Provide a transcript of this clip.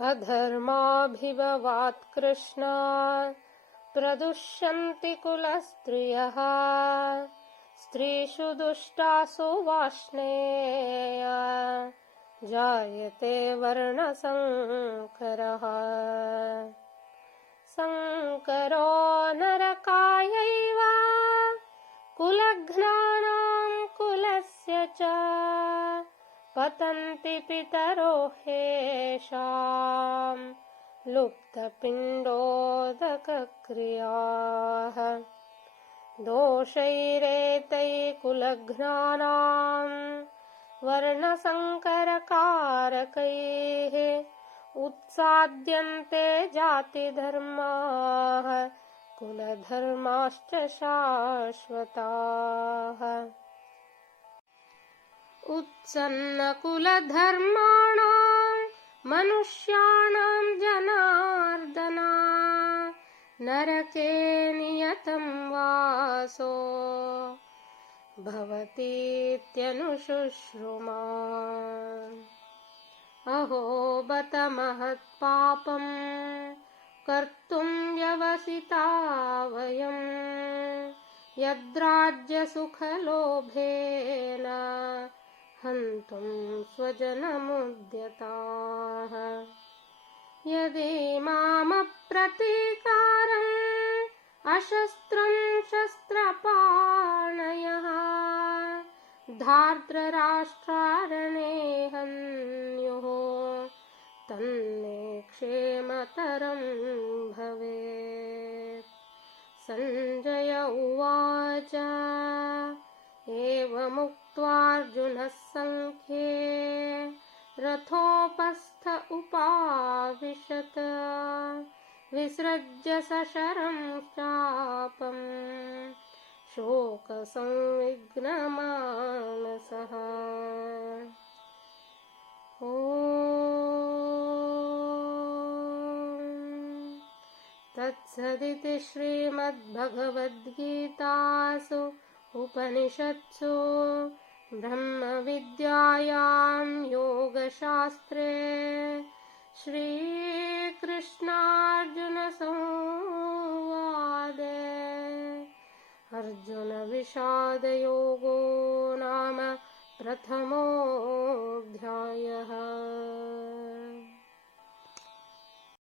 अधर्माभिभवात् कृष्णा प्रदुष्यन्ति कुलस्त्रियः स्त्रीषु दुष्टासु वार्ष्णेय जायते वर्णसंकरः संकरो नरकायैव कुलघ्नानां कुलस्य च पतन्ति पितरो ह्येषां लुप्तपिण्डोदकक्रियाः दोषैरेतैः कुलघ्नानां वर्णसंकरकारकैः उत्साद्यन्ते जातिधर्माः कुलधर्माश्च शाश्वताः उत्सन्नकुलधर्माणां मनुष्याणां जनार्दन नरके नियतं वासो भवतीत्यनुशुश्रुमा अहो बत महत्पापं कर्तुं व्यवसिता वयं यद्राज्यसुखलोभेन हन्तुं स्वजनमुद्यताः यदि मामप्रतीकारम् अशस्त्रं शस्त्रपाणयः धार्तराष्ट्रारणे हन्युः तन्मे क्षेमतरं भवेत्। संजय उवाच एवमुक्त्वार्जुनः संख्ये रथोपस्थ उपाविशत् विसृज्य सशरं चापं शोकसंविघ्नमानसः ॐ तत्सदिति श्रीमद्भगवद्गीतासु उपनिषत्सु ब्रह्मविद्यायां योगशास्त्रे श्रीकृष्णार्जुनसंवादे अर्जुनविषादयोगो नाम प्रथमोऽध्यायः।